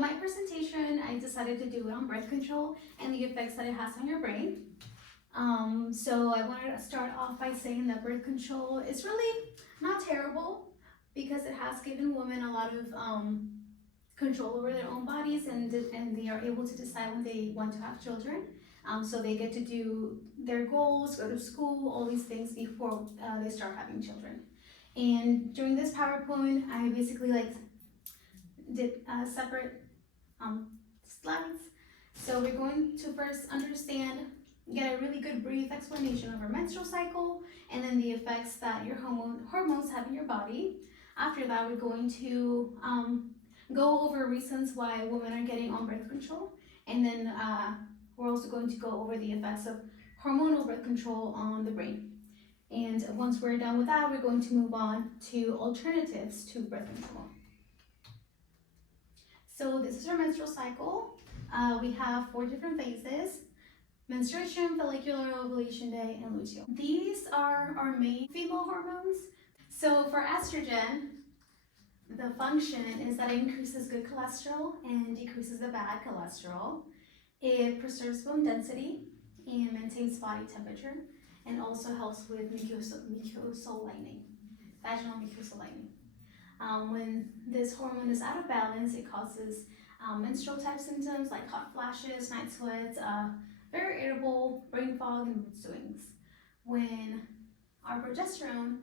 my presentation, I decided to do it on birth control and the effects that it has on your brain. So I wanted to start off by saying that birth control is really not terrible because it has given women a lot of control over their own bodies, and they are able to decide when they want to have children. So they get to do their goals, go to school, all these things before they start having children. And during this PowerPoint, I basically did separate slides. So we're going to first get a really good brief explanation of our menstrual cycle, and then the effects that your hormones have in your body. After that, we're going to go over reasons why women are getting on birth control, and then we're also going to go over the effects of hormonal birth control on the brain. And once we're done with that, we're going to move on to alternatives to birth control. So this is our menstrual cycle. We have 4 different phases: menstruation, follicular, ovulation day, and luteal. These are our main female hormones. So for estrogen, the function is that it increases good cholesterol and decreases the bad cholesterol. It preserves bone density and maintains body temperature, and also helps with mucosal lining, vaginal mucosal lining. When this hormone is out of balance, it causes menstrual type symptoms like hot flashes, night sweats, very irritable, brain fog, and mood swings. When our progesterone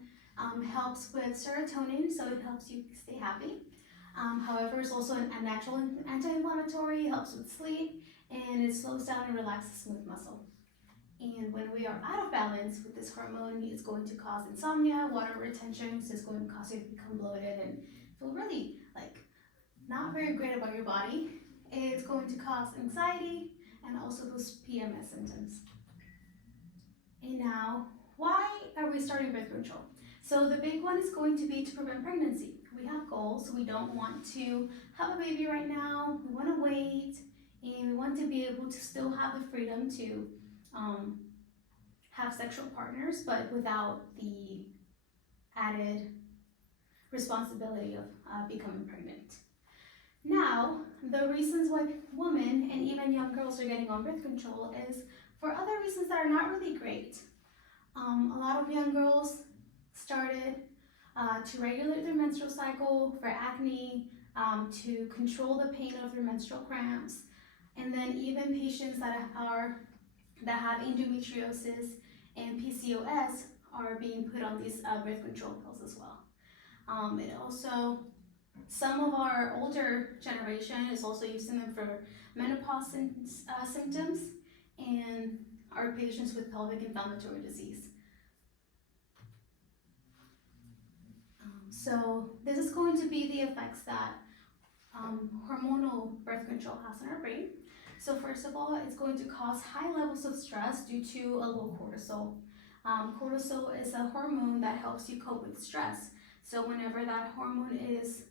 helps with serotonin, so it helps you stay happy. However, it's also a natural anti-inflammatory, helps with sleep, and it slows down and relaxes smooth muscle. And when we are out of balance with this hormone, it's going to cause insomnia, water retention, so it's going to cause you to become bloated and feel really not very great about your body. It's going to cause anxiety and also those PMS symptoms. And now, why are we starting birth control? So the big one is going to be to prevent pregnancy. We have goals. We don't want to have a baby right now. We want to wait, and we want to be able to still have the freedom to have sexual partners, but without the added responsibility of becoming pregnant. Now, the reasons why women and even young girls are getting on birth control is for other reasons that are not really great. A lot of young girls started to regulate their menstrual cycle for acne, to control the pain of their menstrual cramps, and then even patients that have endometriosis and PCOS are being put on these birth control pills as well. It also, some of our older generation is also using them for menopause symptoms and our patients with pelvic inflammatory disease. So this is going to be the effects that hormonal birth control has on our brain. So first of all, it's going to cause high levels of stress due to a low cortisol. Cortisol is a hormone that helps you cope with stress. So whenever that hormone is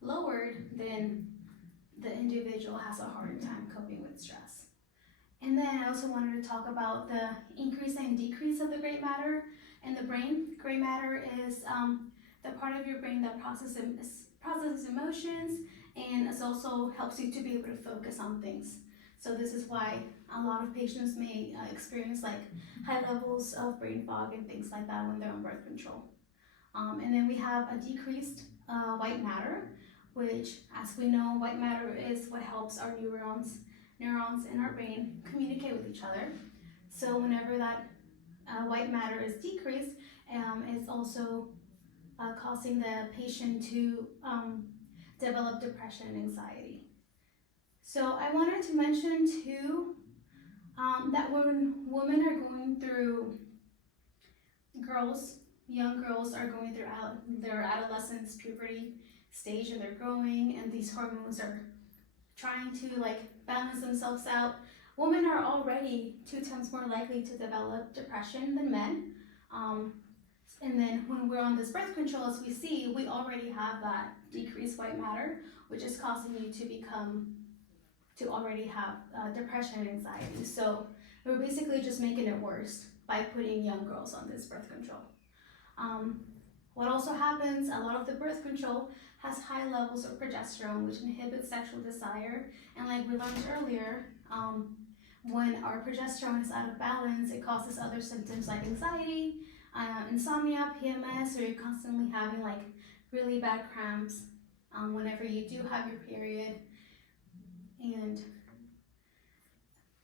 lowered, then the individual has a harder time coping with stress. And then I also wanted to talk about the increase and decrease of the gray matter in the brain. Gray matter is the part of your brain that processes emotions, and it also helps you to be able to focus on things. So this is why a lot of patients may experience high levels of brain fog and things like that when they're on birth control. And then we have a decreased white matter, which, as we know, white matter is what helps our neurons in our brain communicate with each other. So whenever that white matter is decreased, it's also causing the patient to develop depression and anxiety. So I wanted to mention too that when women are going through, young girls are going through their adolescence, puberty stage, and they're growing, and these hormones are trying to balance themselves out. Women are already 2 times more likely to develop depression than men. And then when we're on this birth control, as we see, we already have that decreased white matter, which is causing you to already have depression and anxiety. So we're basically just making it worse by putting young girls on this birth control. What also happens, a lot of the birth control has high levels of progesterone, which inhibits sexual desire. And like we learned earlier, when our progesterone is out of balance, it causes other symptoms like anxiety, insomnia, PMS, or you're constantly having like really bad cramps whenever you do have your period. And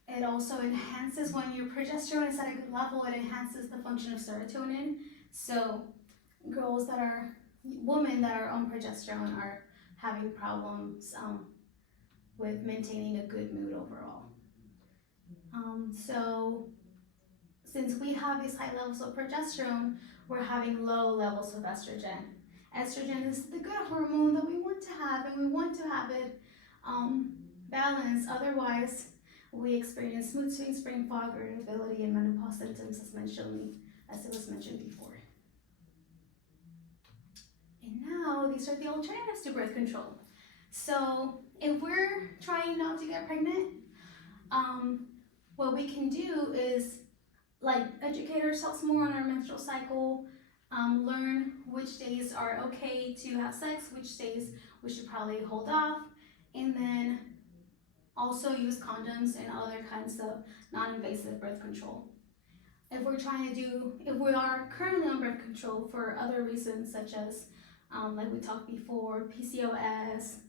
it also enhances, when your progesterone is at a good level, it enhances the function of serotonin. So women that are on progesterone are having problems with maintaining a good mood overall. So since we have these high levels of progesterone, we're having low levels of estrogen. Estrogen is the good hormone that we want to have, and we want to have it balanced. Otherwise, we experience mood swings, brain fog, irritability, and menopause symptoms, as it was mentioned before. And now, these are the alternatives to birth control. So, if we're trying not to get pregnant, what we can do is like educate ourselves more on our menstrual cycle, learn which days are okay to have sex, which days we should probably hold off, and then also use condoms and other kinds of non-invasive birth control. If we are currently on birth control for other reasons, such as like we talked before, PCOS,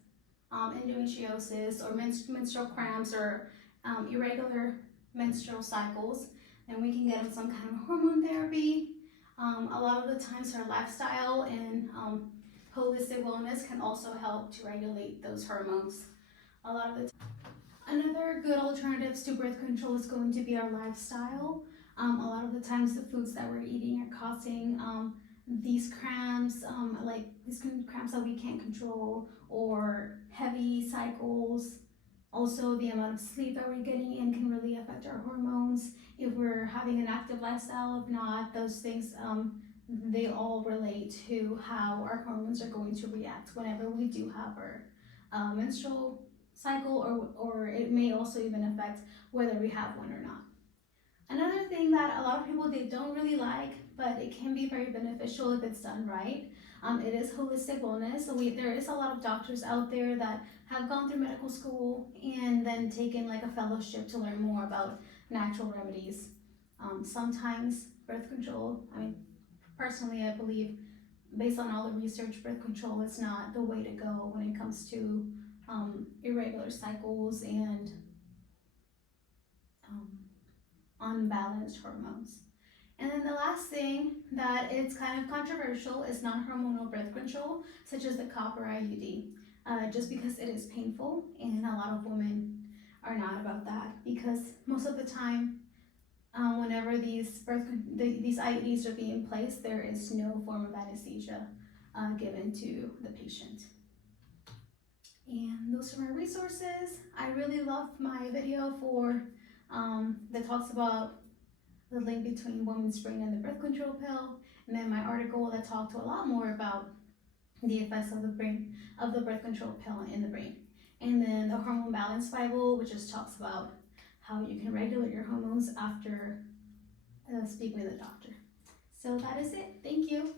endometriosis, or menstrual cramps, or irregular menstrual cycles, then we can get on some kind of hormone therapy. A lot of the times our lifestyle and holistic wellness can also help to regulate those hormones. A lot of the Another good alternatives to birth control is going to be our lifestyle. A lot of the times the foods that we're eating are causing these cramps, like these cramps that we can't control, or heavy cycles. Also, the amount of sleep that we're getting in can really affect our hormones. If we're having an active lifestyle, if not, those things, they all relate to how our hormones are going to react whenever we do have our menstrual cycle, or it may also even affect whether we have one or not. Another thing that a lot of people, they don't really like, but it can be very beneficial if it's done right, it is holistic wellness. So there is a lot of doctors out there that have gone through medical school and then taken like a fellowship to learn more about natural remedies. Sometimes birth control, personally I believe, based on all the research, birth control is not the way to go when it comes to irregular cycles and unbalanced hormones. And then the last thing that it's kind of controversial is non-hormonal birth control, such as the copper IUD, just because it is painful, and a lot of women are not about that, because most of the time, whenever these IUDs are being placed, there is no form of anesthesia given to the patient. And those are my resources. I really love my video that talks about the link between women's brain and the birth control pill, and then my article that talked a lot more about the effects of the birth control pill in the brain, and then the Hormone Balance Bible, which just talks about how you can regulate your hormones after speaking with a doctor. So that is it. Thank you.